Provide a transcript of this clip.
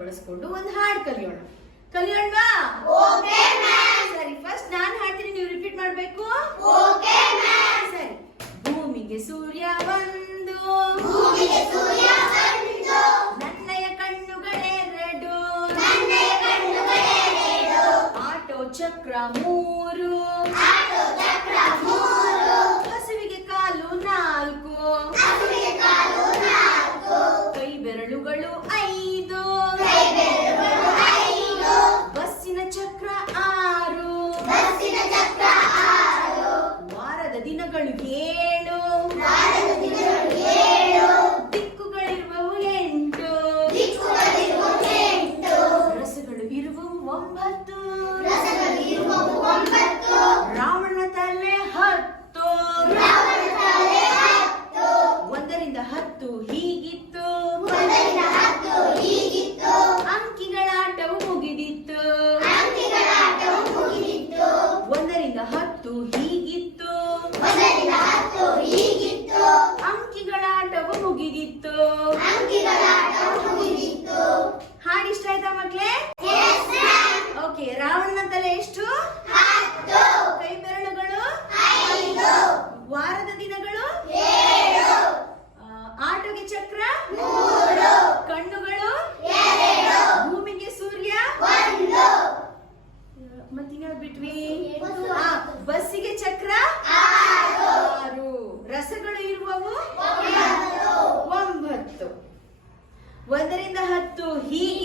ಬಳಸ್ಕೊಂಡು ಒಂದು ಹಾಡು ಕಲಿಯೋಣ. ಸರಿ, ಫಸ್ಟ್ ನಾನು ಹಾಡ್ತೀನಿ, ನೀವು ರಿಪೀಟ್ ಮಾಡಬೇಕು. ಸರಿ. ಭೂಮಿಗೆ ಸೂರ್ಯ ಬಂದು ನನ್ನಯ ಕಣ್ಣುಗಳೆರಡು, ಆಟೋ ಚಕ್ರ ಮೂರು, ಹಸುವಿಗೆ ಕಾಲು ನಾಲ್ಕು, ಕೈ ಬೆರಳುಗಳು ಐದು, ಬಸ್ಸಿನ ಚಕ್ರ ಆರು, ವಾರದ ದಿನಗಳು ಏಳು, ದಿಕ್ಕುಗಳಿರುವವು ಎಂಟು, ರಸಗಳು ಇರುವವು ಒಂಬತ್ತು, ರಾವಣ ತಲೆ 10, 1ರಿಂದ 10 ಹೀಗಿತ್ತು, ಅಂಕಿಗಳ ಆಟವು ಮುಗಿದಿತ್ತು, 1ರಿಂದ 10 ಹೀಗಿತ್ತು, ಅಂಕಿಗಳ ಆಟವು ಮುಗಿದಿತ್ತು. ಹಾಡು ಇಷ್ಟ ಆಯ್ತಾ ಮಕ್ಳೇ? ಓಕೆ. ರಾವಣನ ತಲೆ ಎಷ್ಟು? ಕೈ ಬೆರಳುಗಳು, ವಾರದ ದಿನಗಳು, ಆಟೋಗೆ ಚಕ್ರ, ಕಣ್ಣುಗಳು, ಭೂಮಿಗೆ ಸೂರ್ಯ, ಮತ್ತಿನ್ಯಾವ್ದು ಬಿಟ್ವಿ? ಬಸ್ಸಿಗೆ ಚಕ್ರ 6, ರಸಗಳು ಇರುವವು 9, 1ರಿಂದ 10 ಹೀಗೆ